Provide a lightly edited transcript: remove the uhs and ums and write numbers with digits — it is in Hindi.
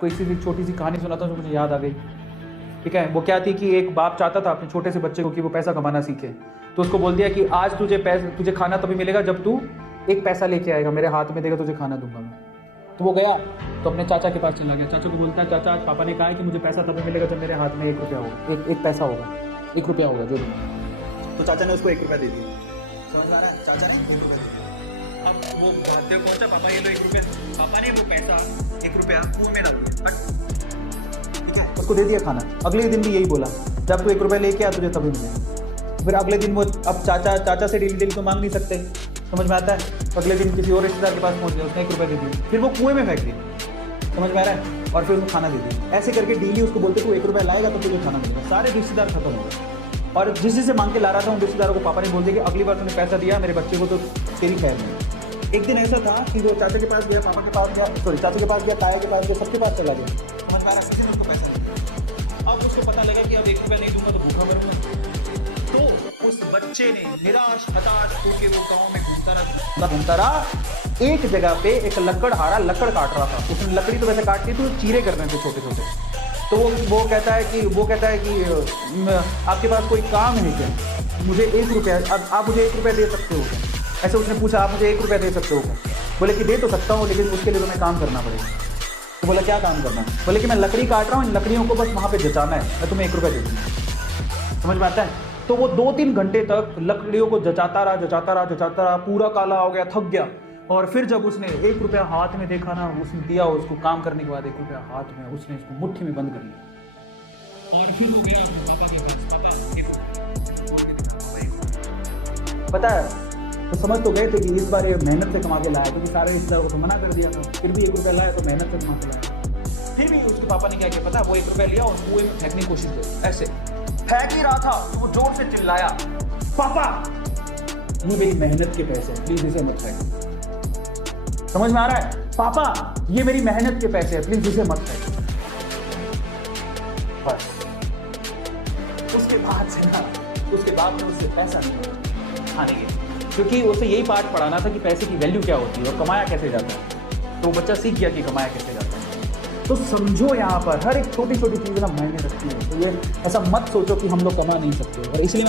आपको इसी छोटी सी कहानी सुनाता हूँ जो मुझे याद आ गई। ठीक है, वो क्या थी कि एक बाप चाहता था अपने छोटे से बच्चे को कि वो पैसा कमाना सीखे, तो उसको बोल दिया कि आज तुझे खाना तभी मिलेगा जब तू एक पैसा लेके आएगा, मेरे हाथ में देगा, तुझे खाना दूंगा मैं। तो वो गया तो अपने चाचा के पास चला गया। चाचा को बोलता है, चाचा आज पापा ने कहा है कि मुझे पैसा तभी मिलेगा जब मेरे हाथ में 1 रुपया होगा, एक पैसा होगा, 1 रुपया होगा जो दूंगा। तो चाचा ने उसको 1 रुपया दे दिया। समझ आ रहा है? चाचा ने 1 रुपया दे दिया। अब वो भागते हुए पहुंचा, पापा ये लो 1 रुपया। पापा ने वो पैसा 1 रुपया कुएं में डाल दिया, ठीक है, उसको दे दिया खाना। अगले दिन भी यही बोला, जब तू 1 रुपया लेके आ तुझे तभी मिलेगा। फिर अगले दिन वो अब चाचा से डेली तो मांग नहीं सकते, समझ में आता है। अगले दिन किसी और रिश्तेदार के पास पहुंच गया, उसने 1 रुपया दे दिया, फिर वो कुएं में फेंक दिया, समझ में आ रहा है, और फिर उसको खाना दे दिया। ऐसे करके डेली उसको बोलते तू 1 रुपया लाएगा तो तुझे खाना मिलेगा। सारे रिश्तेदार खत्म हो गए, और जिस से मांग के ला रहा था उन रिश्तेदारों को पापा ने बोल दिया कि अगली बार तूने पैसा दिया मेरे बच्चे को तो तेरी खैर नहीं। एक दिन ऐसा था कि वो चाचा के पास गया, पापा के पास गया, सॉरी चाचा के पास गया, ताया के पास गया, सबके पास चला गया, समझ में आ रहा है, किसी ने उसको पैसा दिया। अब उसको पता लगा कि अब 1 रुपया नहीं दूंगा तो भूखा मरूंगा। तो उस बच्चे ने निराश हताश होकर वो गांव में घूमता रहा। एक जगह पे एक लकड़हारा लकड़ काट रहा था, उसने लकड़ी तो वैसे काटती तो चीरे करने थे छोटे छोटे। तो वो कहता है कि आपके पास कोई काम है क्या, मुझे 1 रुपया, आप मुझे 1 रुपया दे सकते हो क्या? ऐसे उसने पूछा, आप मुझे 1 रुपया दे सकते हो क्या? बोले कि दे तो सकता हूँ, लेकिन उसके लिए तुम्हें काम करना पड़ेगा। तो बोला क्या काम करना है? बोले कि मैं लकड़ी काट रहा हूँ, इन लकड़ियों को बस वहाँ पे जचाना है, मैं तुम्हें 1 रुपया दे दूँगा। समझ में आता है? तो वो 2-3 घंटे तक लकड़ियों को जचाता रहा, पूरा काला हो गया, थक गया। और फिर जब उसने 1 रुपया हाथ में देखा ना, उसने दिया उसको काम करने के बाद 1 रुपया हाथ में, उसने इसको मुट्ठी में बंद कर लिया और फिर हो गया पापा के पास। पता है, तो समझ तो गए थे कि इस बार ये मेहनत से कमा के लाया, क्योंकि सारे रिश्तेदारों को तो मना कर दिया था, फिर भी 1 रुपया लाया तो मेहनत से कमा के लाया। फिर भी उसके पापा ने क्या किया पता, वो 1 रुपया लिया और कुएं में फेंकने की कोशिश की। ऐसे फेंक ही रहा था तो वो जोर से चिल्लाया, पापा ये मेरी मेहनत के पैसे हैं, प्लीज इसे मत फेंक। समझ में आ रहा है? पापा ये मेरी मेहनत के पैसे हैं, प्लीज इसे मत फेंक। बस उसके बाद में उससे पैसा नहीं खाने के, क्योंकि उसे यही पाठ पढ़ाना था कि पैसे की वैल्यू क्या होती है और कमाया कैसे जाता है। तो बच्चा सीख गया कि कमाया कैसे जाता है। तो समझो यहाँ पर हर एक छोटी छोटी चीज ना मायने रखती है। तो ये ऐसा मत सोचो कि हम लोग कमा नहीं सकते, और इसलिए